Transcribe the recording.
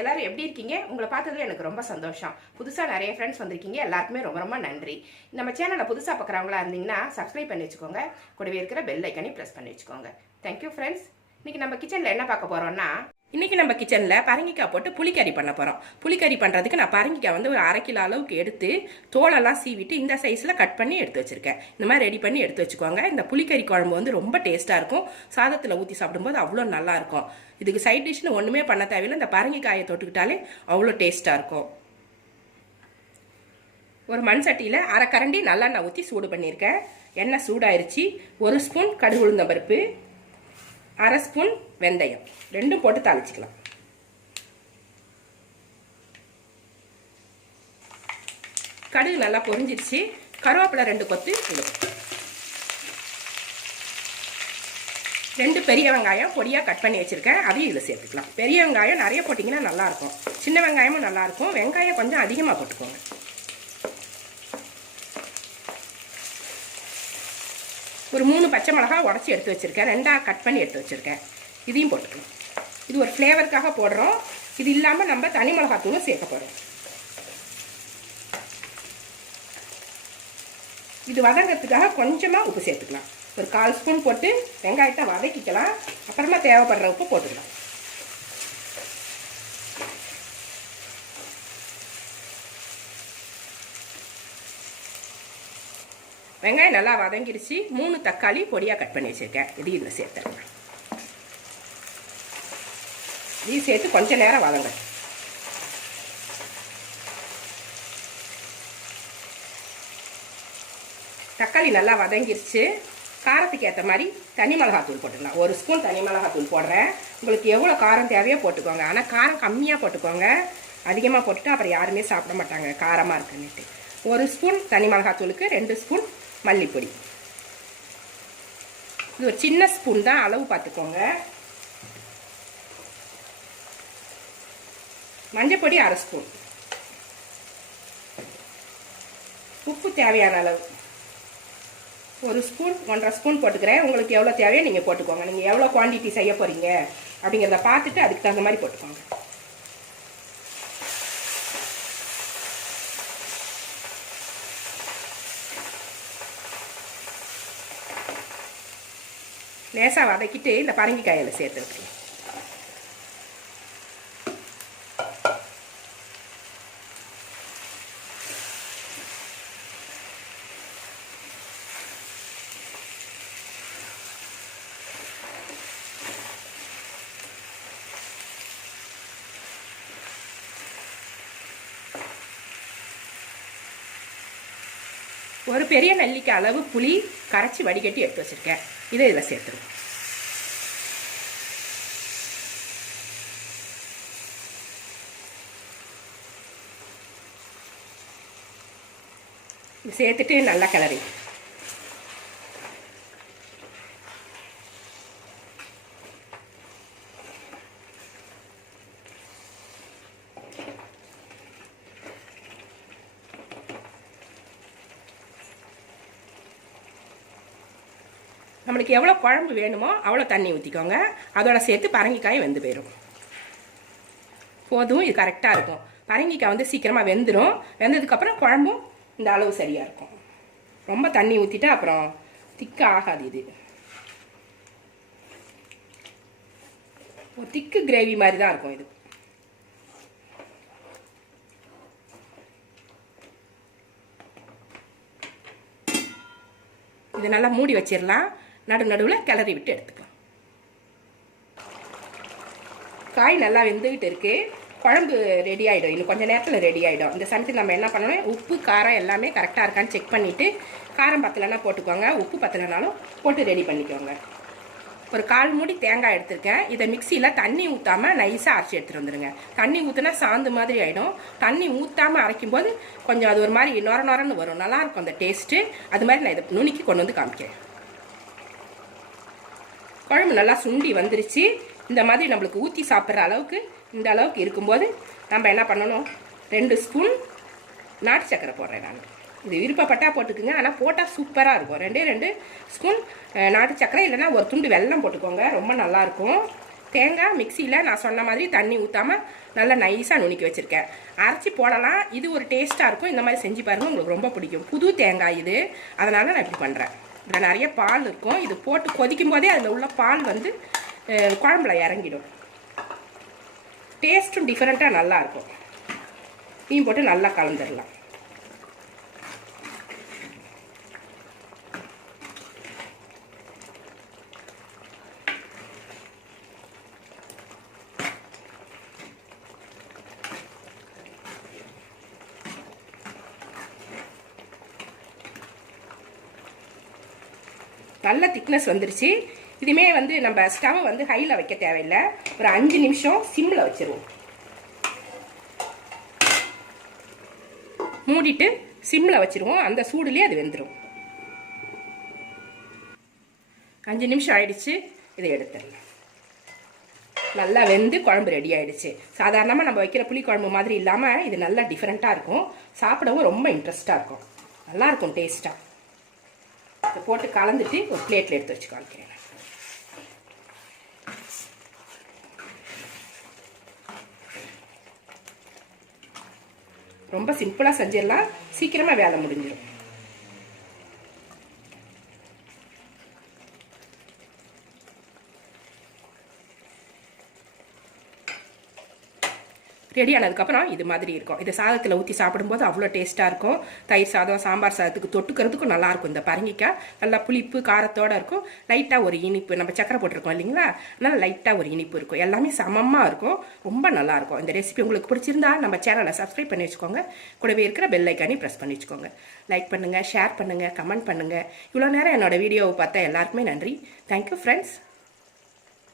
எல்லாரும் எப்படி இருக்கீங்க? உங்களை பார்த்ததுல எனக்கு ரொம்ப சந்தோஷம். புதுசாக நிறைய ஃப்ரெண்ட்ஸ் வந்திருக்கீங்க. எல்லாருக்குமே ரொம்ப ரொம்ப நன்றி. நம்ம சேனலை புதுசாக பார்க்குறவங்களா இருந்தீங்கன்னா சப்ஸ்கிரைப் பண்ணி வச்சுக்கோங்க. கூடவே இருக்கிற பெல் ஐக்கனையும் ப்ரெஸ் பண்ணி வச்சுக்கோங்க. தேங்க்யூ ஃப்ரெண்ட்ஸ் இன்றைக்கி நம்ம கிச்சனில் என்ன பார்க்க போகிறோம்னா இன்றைக்கி நம்ம கிச்சனில் பரங்கிக்காய் போட்டு புளிக்கறி பண்ண போகிறோம் புளிக்கறி பண்ணுறதுக்கு நான் பரங்கிக்காய் வந்து ஒரு அரை கிலோ அளவுக்கு எடுத்து தோலெல்லாம் சீவிட்டு இந்த சைஸில் கட் பண்ணி எடுத்து வச்சுருக்கேன். இந்த மாதிரி ரெடி பண்ணி எடுத்து வச்சுக்கோங்க. இந்த புளிக்கறி குழம்பு வந்து ரொம்ப டேஸ்ட்டாக இருக்கும். சாதத்தில் ஊற்றி சாப்பிடும்போது அவ்வளோ நல்லாயிருக்கும் இதுக்கு சைட் டிஷ்னு ஒன்றுமே பண்ண தேவையில்லை. இந்த பரங்கிக்காயை தொட்டுக்கிட்டாலே அவ்வளோ டேஸ்ட்டாக இருக்கும். ஒரு மண் சட்டியில் அரை கரண்டி நல்லெண்ணெய் ஊற்றி சூடு பண்ணியிருக்கேன். எண்ணெய் சூடாயிருச்சு. ஒரு ஸ்பூன் கடுகு உளுந்தம் பருப்பு அரை ஸ்பூன் வெந்தயம். ரெண்டும் போட்டு தாளிச்சிக்கலாம். கடுகு நல்லா பொரிஞ்சிருச்சு. கருவேப்பிலை ரெண்டு கொத்து இடும் ரெண்டு பெரிய வெங்காயம் பொடியாக கட் பண்ணி வச்சுருக்கேன். அதையும் இதில் சேர்த்துக்கலாம். பெரிய வெங்காயம் நிறைய போட்டிங்கன்னா நல்லாயிருக்கும் சின்ன வெங்காயமும் நல்லாயிருக்கும் வெங்காயம் கொஞ்சம் அதிகமாக போட்டுக்கோங்க. ஒரு மூணு பச்சை மிளகா உடச்சி எடுத்து வச்சுருக்கேன். ரெண்டாக கட் பண்ணி எடுத்து வச்சுருக்கேன். இதையும் போட்டுக்கலாம். இது ஒரு ஃப்ளேவருக்காக போடுறோம். இது இல்லாமல் நம்ம தனி மிளகாத்தூளும் சேர்க்க போகிறோம் இது வதங்கிறதுக்காக கொஞ்சமாக உப்பு சேர்த்துக்கலாம். ஒரு கால் ஸ்பூன் போட்டு வெங்காயத்தை வதக்கிக்கலாம். அப்புறமா தேவைப்படுற உப்பு போட்டுக்கலாம். வெங்காயம் நல்லா வதங்கிருச்சு. மூணு தக்காளி பொடியாக கட் பண்ணி வச்சுருக்கேன். இது இதில் சேர்த்துறேன் இதையும் சேர்த்து கொஞ்ச நேரம் வதங்க. தக்காளி நல்லா வதங்கிருச்சு. காரத்துக்கு ஏற்ற மாதிரி தனி மிளகாத்தூள் போட்டுக்கலாம். ஒரு ஸ்பூன் தனி மிளகாத்தூள் போடுறேன். உங்களுக்கு எவ்வளோ காரம் தேவையோ போட்டுக்கோங்க. ஆனால் காரம் கம்மியாக போட்டுக்கோங்க. அதிகமாக போட்டுட்டு அப்புறம் யாருமே சாப்பிட மாட்டாங்க. காரமாக இருக்குன்னுட்டு. ஒரு ஸ்பூன் தனி மிளகாத்தூளுக்கு ரெண்டு ஸ்பூன் மல்லிப்பொடி. இது ஒரு சின்ன ஸ்பூன் தான் அளவு பார்த்துக்கோங்க. மஞ்சப்பொடி அரை ஸ்பூன். உப்பு தேவையான அளவு. ஒரு ஸ்பூன் ஒன்றரை ஸ்பூன் போட்டுக்கிறேன். உங்களுக்கு எவ்வளோ தேவையோ நீங்கள் போட்டுக்கோங்க. நீங்கள் எவ்வளோ குவான்டிட்டி செய்ய போகிறீங்க அப்படிங்கிறத பார்த்துட்டு அதுக்கு தகுந்த மாதிரி போட்டுக்கோங்க. லேசாக வதக்கிட்டு இந்த பரங்கிக்காயில் சேர்த்து ஒரு பெரிய நெல்லிக்காய் அளவு புளி கரைச்சி வடிகட்டி எடுத்து வச்சுருக்கேன். இதை இதில் சேர்த்துருவோம். சேர்த்துட்டு நல்லா கிளறி நம்மளுக்கு எவ்வளோ குழம்பு வேணுமோ அவ்வளோ தண்ணி ஊற்றிக்கோங்க அதோட சேர்த்து பரங்கிக்காயும் வெந்து போயிடும் போதும் இது கரெக்டாக இருக்கும். பரங்கிக்காய் வந்து சீக்கிரமாக வெந்துடும் வெந்ததுக்கப்புறம் குழம்பும் இந்த அளவு சரியாக இருக்கும். ரொம்ப தண்ணி ஊற்றிட்டா அப்புறம் திக்க ஆகாது இது. ஒரு திக்கு கிரேவி மாதிரி தான் இருக்கும் இது. இது நல்லா மூடி வச்சிடலாம் நடு நடுவில் கிளறி விட்டு எடுத்துக்கலாம். காய் நல்லா வெந்துக்கிட்டு இருக்கு. குழம்பு ரெடி ஆகிடும் இன்னும் கொஞ்சம் நேரத்தில் ரெடி ஆகிடும் இந்த சமயத்தில் நம்ம என்ன பண்ணணும் உப்பு காரம் எல்லாமே கரெக்டாக இருக்கான்னு செக் பண்ணிவிட்டு காரம் பத்தலைன்னா போட்டுக்கோங்க. உப்பு பத்தலைனாலும் போட்டு ரெடி பண்ணிக்கோங்க. ஒரு கால் மூடி தேங்காய் எடுத்திருக்கேன். இதை மிக்சியில் தண்ணி ஊற்றாமல் நைஸாக அரைச்சி எடுத்துகிட்டு வந்துடுங்க தண்ணி ஊற்றினா சாந்து மாதிரி ஆகிடும் தண்ணி ஊற்றாமல் அரைக்கும் போது கொஞ்சம் அது ஒரு மாதிரி நொர நொரன்னு வரும். நல்லாயிருக்கும் அந்த டேஸ்ட்டு அது மாதிரி நான் இதை நுணுக்கி கொண்டு வந்து காமிக்கிறேன். குழம்பு நல்லா சுண்டி வந்துருச்சு. இந்த மாதிரி நம்மளுக்கு ஊற்றி சாப்பிட்ற அளவுக்கு இந்த அளவுக்கு இருக்கும்போது நம்ம என்ன பண்ணணும்? ரெண்டு ஸ்பூன் நாட்டு சக்கரை போடுறேன் நான். இது விருப்பப்பட்டா போட்டுக்குங்க. ஆனால் போட்டால் சூப்பராக இருக்கும். ரெண்டே ரெண்டு ஸ்பூன் நாட்டு சக்கரை இல்லைன்னா ஒரு துண்டு வெல்லம் போட்டுக்கோங்க. ரொம்ப நல்லாயிருக்கும் தேங்காய் மிக்சியில் நான் சொன்ன மாதிரி தண்ணி ஊற்றாமல் நல்லா நைஸாக நுணுக்கி வச்சுருக்கேன். அரைச்சி போடலாம். இது ஒரு டேஸ்ட்டாக இருக்கும். இந்த மாதிரி செஞ்சு பாருங்கள் உங்களுக்கு ரொம்ப பிடிக்கும். புது தேங்காய் இது. அதனால் நான் இப்படி பண்ணுறேன் இதில் நிறைய பால் இருக்கும். இது போட்டு கொதிக்கும் போதே அதில் உள்ள பால் வந்து குழம்புல இறங்கிடும். டேஸ்ட்டும் டிஃப்ரெண்ட்டாக நல்லாயிருக்கும் மீன் போட்டு நல்லா கலந்துடலாம் நல்ல திக்னஸ் வந்துருச்சு. இதுமே வந்து நம்ம ஸ்டவ் வந்து ஹையில் வைக்க தேவையில்லை. ஒரு அஞ்சு நிமிஷம் சிம்மில் வச்சிருவோம். மூடிட்டு சிம்மில் வச்சுருவோம். அந்த சூடுலேயே அது வெந்துடும் அஞ்சு நிமிஷம் ஆயிடுச்சு. இதை எடுத்துடலாம். நல்லா வெந்து குழம்பு ரெடி ஆயிடுச்சு. சாதாரணமாக நம்ம வைக்கிற புளி குழம்பு மாதிரி இல்லாமல் இது நல்லா டிஃப்ரெண்ட்டாக இருக்கும். சாப்பிடவும் ரொம்ப இன்ட்ரெஸ்ட்டாக இருக்கும். நல்லாயிருக்கும் டேஸ்ட்டாக இதை போட்டு கலந்துட்டு ஒரு பிளேட்டில் எடுத்து வச்சு காமிக்கிறேன் ரொம்ப சிம்பிளாக செஞ்சிடலாம். சீக்கிரமாக வேலை முடிஞ்சிடும். ரெடி ஆனதுக்கப்புறம் இது மாதிரி இருக்கும். இது சாதத்தில் ஊற்றி சாப்பிடும்போது அவ்வளோ டேஸ்ட்டாக இருக்கும். தயிர் சாதம் சாம்பார் சாதத்துக்கு தொட்டுக்கிறதுக்கும் நல்லாயிருக்கும் இந்த பரங்கிக்காய் நல்லா புளிப்பு காரத்தோட இருக்கும். லைட்டாக ஒரு இனிப்பு நம்ம சக்கரை போட்டிருக்கோம் இல்லைங்களா? நல்லா லைட்டாக ஒரு இனிப்பு இருக்கும். எல்லாமே சமமாக இருக்கும். ரொம்ப நல்லாயிருக்கும் இந்த ரெசிபி உங்களுக்கு பிடிச்சிருந்தா நம்ம சேனலை சப்ஸ்கிரைப் பண்ணி வச்சுக்கோங்க. கூடவே இருக்கிற பெல் ப்ரெஸ் பண்ணி வச்சுக்கோங்க. லைக் பண்ணுங்கள் ஷேர் பண்ணுங்கள் கமெண்ட் பண்ணுங்கள் இவ்வளோ நேரம் என்னோட வீடியோவை பார்த்தா எல்லாருக்குமே நன்றி. Thank you friends